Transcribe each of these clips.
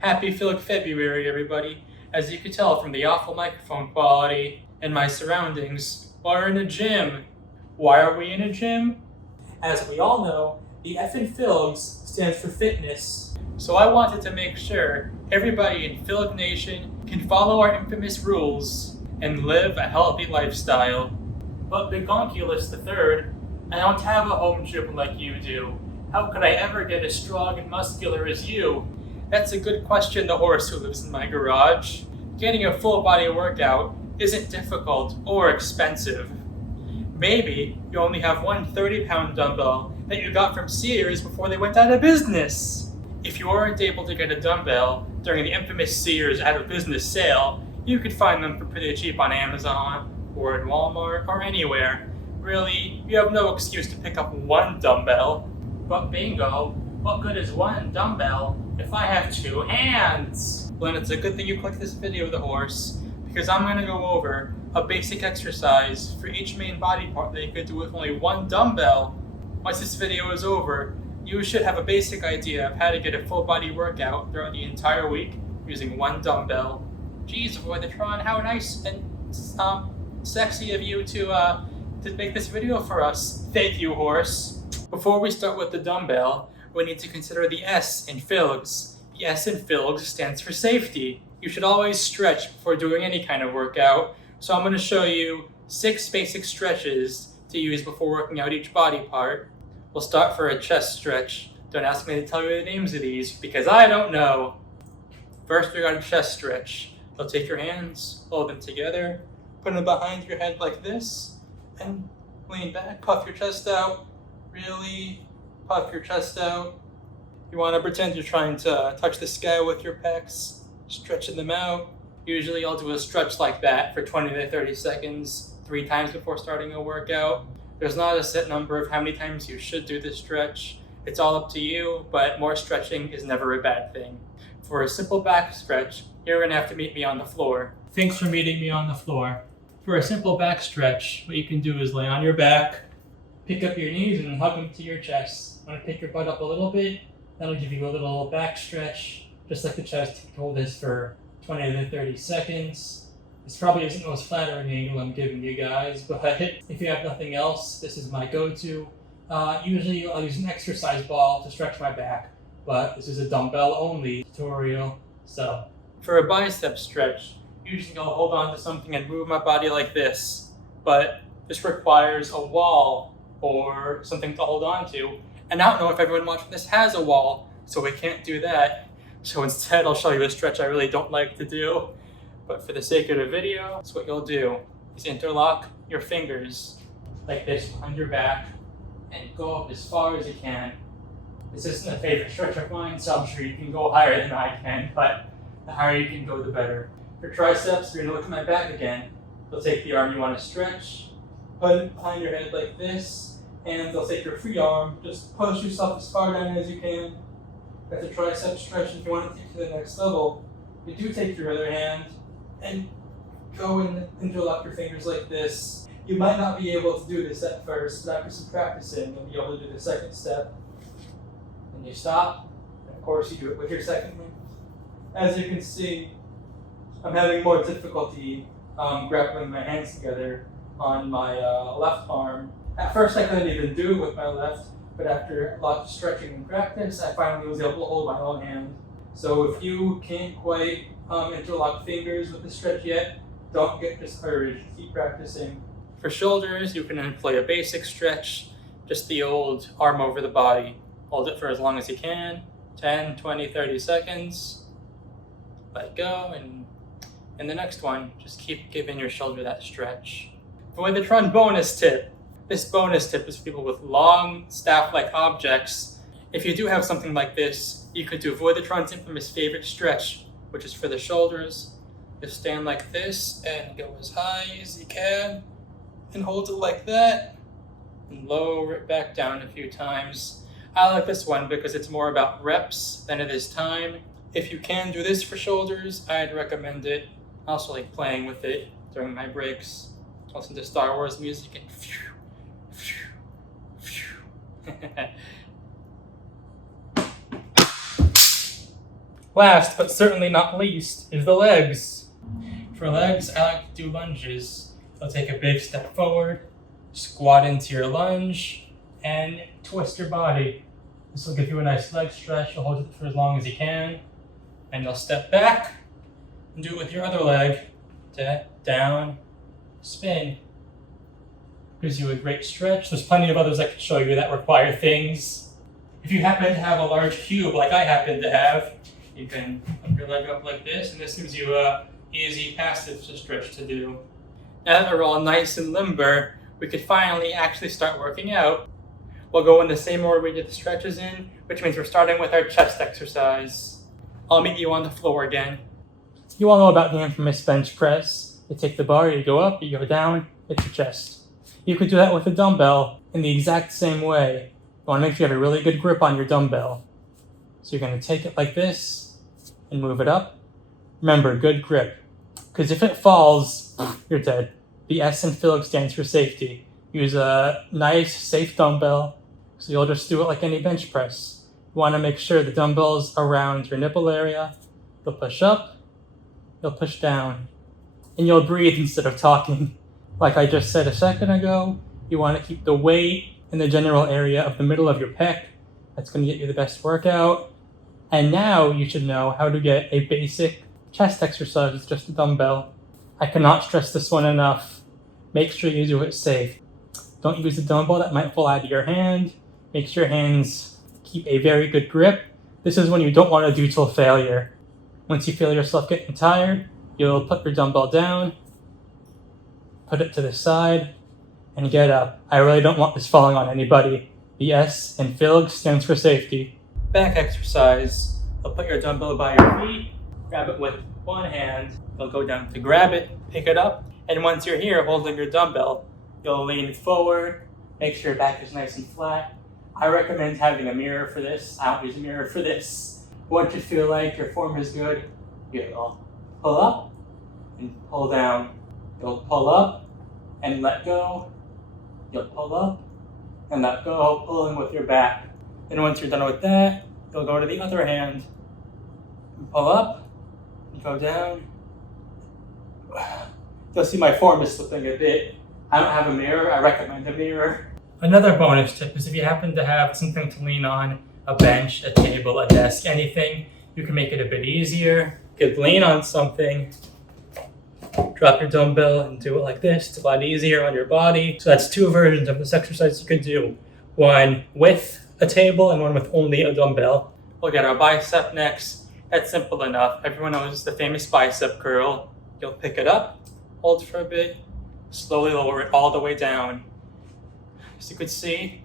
Happy Filg February, everybody. As you can tell from the awful microphone quality and my surroundings, we're in a gym. Why are we in a gym? As we all know, the F in Filgs stands for fitness. So I wanted to make sure everybody in Filg Nation can follow our infamous rules and live a healthy lifestyle. But Bingongulus III, I don't have a home gym like you do. How could I ever get as strong and muscular as you? That's a good question, the horse who lives in my garage. Getting a full body workout isn't difficult or expensive. Maybe you only have one 30-pound dumbbell that you got from Sears before they went out of business. If you weren't able to get a dumbbell during the infamous Sears out of business sale, you could find them for pretty cheap on Amazon or in Walmart or anywhere. Really, you have no excuse to pick up one dumbbell. But bingo, what good is one dumbbell if I have two hands? Well, then it's a good thing you clicked this video, the horse, because I'm going to go over a basic exercise for each main body part that you could do with only one dumbbell. Once this video is over, you should have a basic idea of how to get a full body workout throughout the entire week using one dumbbell. Geez, Voidatron, how nice and sexy of you to make this video for us. Thank you, horse. Before we start with the dumbbell, we need to consider the S in Filgs. The S in Filgs stands for safety. You should always stretch before doing any kind of workout, so I'm going to show you 6 basic stretches to use before working out each body part. We'll start for a chest stretch. Don't ask me to tell you the names of these, because I don't know. First, we got a chest stretch. You'll take your hands, hold them together, put them behind your head like this, and lean back, puff your chest out. Really puff your chest out. You want to pretend you're trying to touch the sky with your pecs, stretching them out. Usually I'll do a stretch like that for 20 to 30 seconds, 3 times before starting a workout. There's not a set number of how many times you should do this stretch. It's all up to you, but more stretching is never a bad thing. For a simple back stretch, you're going to have to meet me on the floor. Thanks for meeting me on the floor. For a simple back stretch, what you can do is lay on your back, pick up your knees and hug them to your chest. Want to pick your butt up a little bit? That'll give you a little back stretch, just like the chest. You can hold this for 20 to 30 seconds. This probably isn't the most flattering angle I'm giving you guys, but if you have nothing else, this is my go-to. Usually I'll use an exercise ball to stretch my back, but this is a dumbbell only tutorial. So for a bicep stretch, usually I'll hold on to something and move my body like this, but this requires a wall or something to hold on to. And I don't know if everyone watching this has a wall, so we can't do that. So instead, I'll show you a stretch I really don't like to do. But for the sake of the video, that's what you'll do, is interlock your fingers like this behind your back and go up as far as you can. This isn't a favorite stretch of mine, so I'm sure you can go higher than I can, but the higher you can go, the better. For triceps, you're gonna look at my back again. You'll take the arm you want to stretch, put it behind your head like this, and they'll take your free arm, just push yourself as far down as you can. That's a tricep stretch. If you want to take it to the next level, you do take your other hand and go and interlock your fingers like this. You might not be able to do this at first, but after some practicing, you'll be able to do the second step. And you stop, and of course you do it with your second hand. As you can see, I'm having more difficulty grappling my hands together on my left arm. At first I couldn't even do it with my left, but after lots of stretching and practice, I finally was able to hold my own hand. So if you can't quite interlock fingers with the stretch yet, don't get discouraged, keep practicing. For shoulders, you can employ a basic stretch, just the old arm over the body. Hold it for as long as you can, 10, 20, 30 seconds. Let go, and in the next one, just keep giving your shoulder that stretch. Voidatron bonus tip. This bonus tip is for people with long, staff-like objects. If you do have something like this, you could do Voidatron's infamous favorite stretch, which is for the shoulders. Just stand like this and go as high as you can, and hold it like that, and lower it back down a few times. I like this one because it's more about reps than it is time. If you can do this for shoulders, I'd recommend it. I also like playing with it during my breaks. Listen to Star Wars music and phew. Last, but certainly not least, is the legs. For legs, I like to do lunges. You'll take a big step forward, squat into your lunge, and twist your body. This will give you a nice leg stretch. You'll hold it for as long as you can. And you'll step back and do it with your other leg. Down, spin. Gives you a great stretch. There's plenty of others I could show you that require things. If you happen to have a large cube like I happen to have, you can put your leg up like this, and this gives you a easy passive stretch to do. Now that we're all nice and limber, we could finally actually start working out. We'll go in the same order we did the stretches in, which means we're starting with our chest exercise. I'll meet you on the floor again. You all know about the infamous bench press. You take the bar, you go up, you go down, hit your chest. You could do that with a dumbbell in the exact same way. You want to make sure you have a really good grip on your dumbbell. So you're going to take it like this and move it up. Remember, good grip. Because if it falls, you're dead. The S in Filgs stands for safety. Use a nice, safe dumbbell, so you'll just do it like any bench press. You want to make sure the dumbbell's around your nipple area. You'll push up, you'll push down, and you'll breathe instead of talking. Like I just said a second ago, you want to keep the weight in the general area of the middle of your pec. That's going to get you the best workout. And now you should know how to get a basic chest exercise with just a dumbbell. I cannot stress this one enough. Make sure you do it safe. Don't use a dumbbell that might fall out of your hand. Make sure your hands keep a very good grip. This is when you don't want to do till failure. Once you feel yourself getting tired, you'll put your dumbbell down, put it to the side, and get up. I really don't want this falling on anybody. The S in Filgs stands for safety. Back exercise. You'll put your dumbbell by your feet, grab it with one hand. You'll go down to grab it, pick it up, and once you're here holding your dumbbell, you'll lean forward, make sure your back is nice and flat. I recommend having a mirror for this. I don't use a mirror for this. Once you feel like your form is good, you'll pull up and pull down. You'll pull up and let go. You'll pull up and let go, pulling with your back. And once you're done with that, you'll go to the other hand. And pull up, and go down. You'll see my form is slipping a bit. I don't have a mirror, I recommend a mirror. Another bonus tip is if you happen to have something to lean on, a bench, a table, a desk, anything, you can make it a bit easier. You could lean on something, drop your dumbbell and do it like this. It's a lot easier on your body. So that's two versions of this exercise you could do. One with a table and one with only a dumbbell. We'll get our bicep next. That's simple enough. Everyone knows the famous bicep curl. You'll pick it up, hold for a bit, slowly lower it all the way down. As you can see,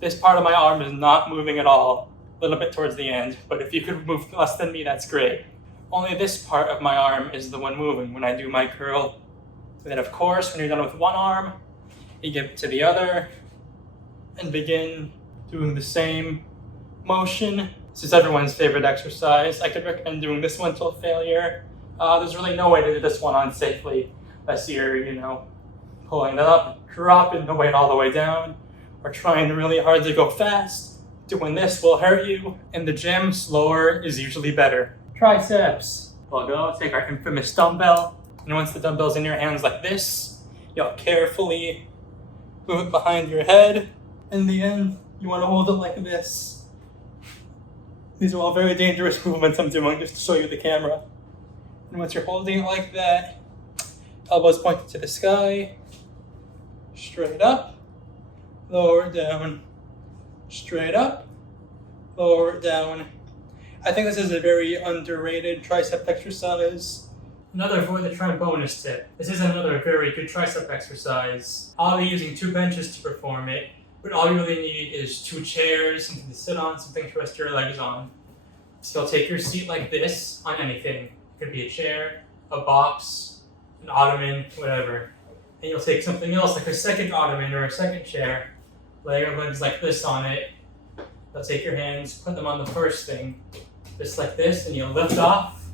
this part of my arm is not moving at all. A little bit towards the end, but if you could move less than me, that's great. Only this part of my arm is the one moving when I do my curl. And then of course, when you're done with one arm, you give it to the other and begin doing the same motion. This is everyone's favorite exercise. I could recommend doing this one till failure. There's really no way to do this one on safely unless you're, pulling it up, dropping the weight all the way down, or trying really hard to go fast. Doing this will hurt you. In the gym, slower is usually better. Triceps. We'll go take our infamous dumbbell, and once the dumbbell's in your hands like this, you'll carefully move it behind your head. In the end, you want to hold it like this. These are all very dangerous movements I'm doing just to show you the camera. And once you're holding it like that, elbows pointed to the sky, straight up, lower down, straight up, lower down. I think this is a very underrated tricep exercise. Another Voidatron bonus tip. This is another very good tricep exercise. I'll be using 2 benches to perform it, but all you really need is 2 chairs, something to sit on, something to rest your legs on. So you'll take your seat like this on anything. It could be a chair, a box, an ottoman, whatever. And you'll take something else like a second ottoman or a second chair, lay your legs like this on it. You'll take your hands, put them on the first thing, just like this, and you'll lift off,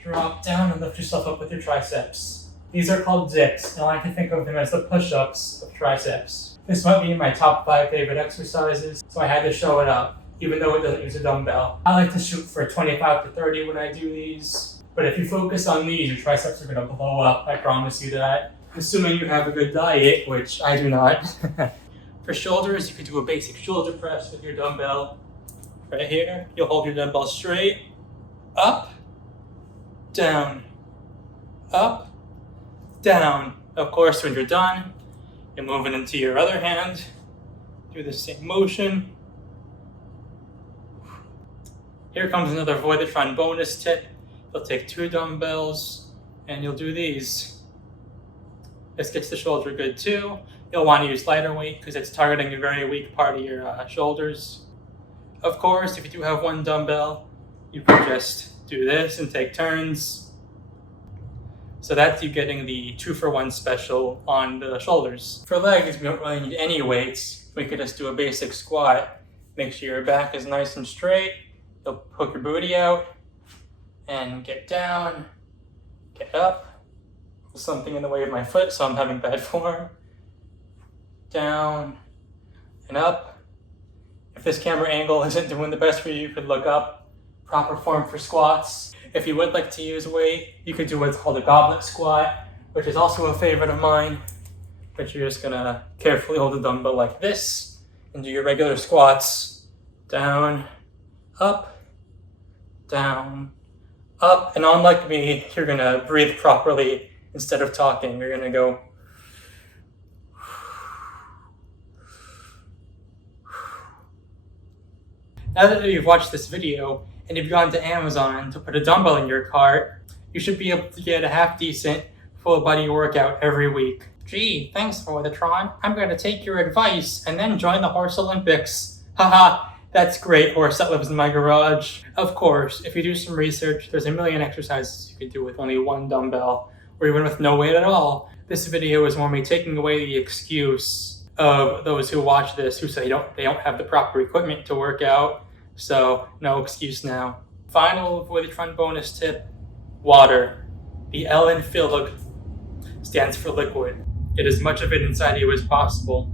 drop down, and lift yourself up with your triceps. These are called dips, and I like to think of them as the push-ups of triceps. This might be my top 5 favorite exercises, so I had to show it up. even though it doesn't use a dumbbell. I like to shoot for 25 to 30 when I do these. But if you focus on these, your triceps are going to blow up, I promise you that. Assuming you have a good diet, which I do not. For shoulders, you could do a basic shoulder press with your dumbbell. Right here, you'll hold your dumbbell straight, up, down, up, down. Of course, when you're done, you're moving into your other hand. Do the same motion. Here comes another Voidatron bonus tip. You'll take 2 dumbbells and you'll do these. This gets the shoulder good too. You'll want to use lighter weight because it's targeting a very weak part of your shoulders. Of course, if you do have 1 dumbbell, you can just do this and take turns. So that's you getting the 2-for-1 special on the shoulders. For legs, we don't really need any weights. We could just do a basic squat. Make sure your back is nice and straight. You'll hook your booty out and get down, get up. There's something in the way of my foot, so I'm having bad form. Down and up. If this camera angle isn't doing the best for you, you could look up proper form for squats. If you would like to use weight, you could do what's called a goblet squat, which is also a favorite of mine. But you're just gonna carefully hold the dumbbell like this and do your regular squats. Down, up, down, up. And unlike me, you're gonna breathe properly instead of talking. You're gonna go. Now that you've watched this video and you've gone to Amazon to put a dumbbell in your cart, you should be able to get a half-decent, full-body workout every week. Gee, thanks Voidatron. I'm going to take your advice and then join the Horse Olympics. Haha, that's great, horse that lives in my garage. Of course, if you do some research, there's a million exercises you can do with only 1 dumbbell, or even with no weight at all. This video is more me taking away the excuse of those who watch this who say they don't have the proper equipment to work out. So, no excuse now. Final Voidatron bonus tip, water. The L in Filg stands for liquid. Get as much of it inside you as possible.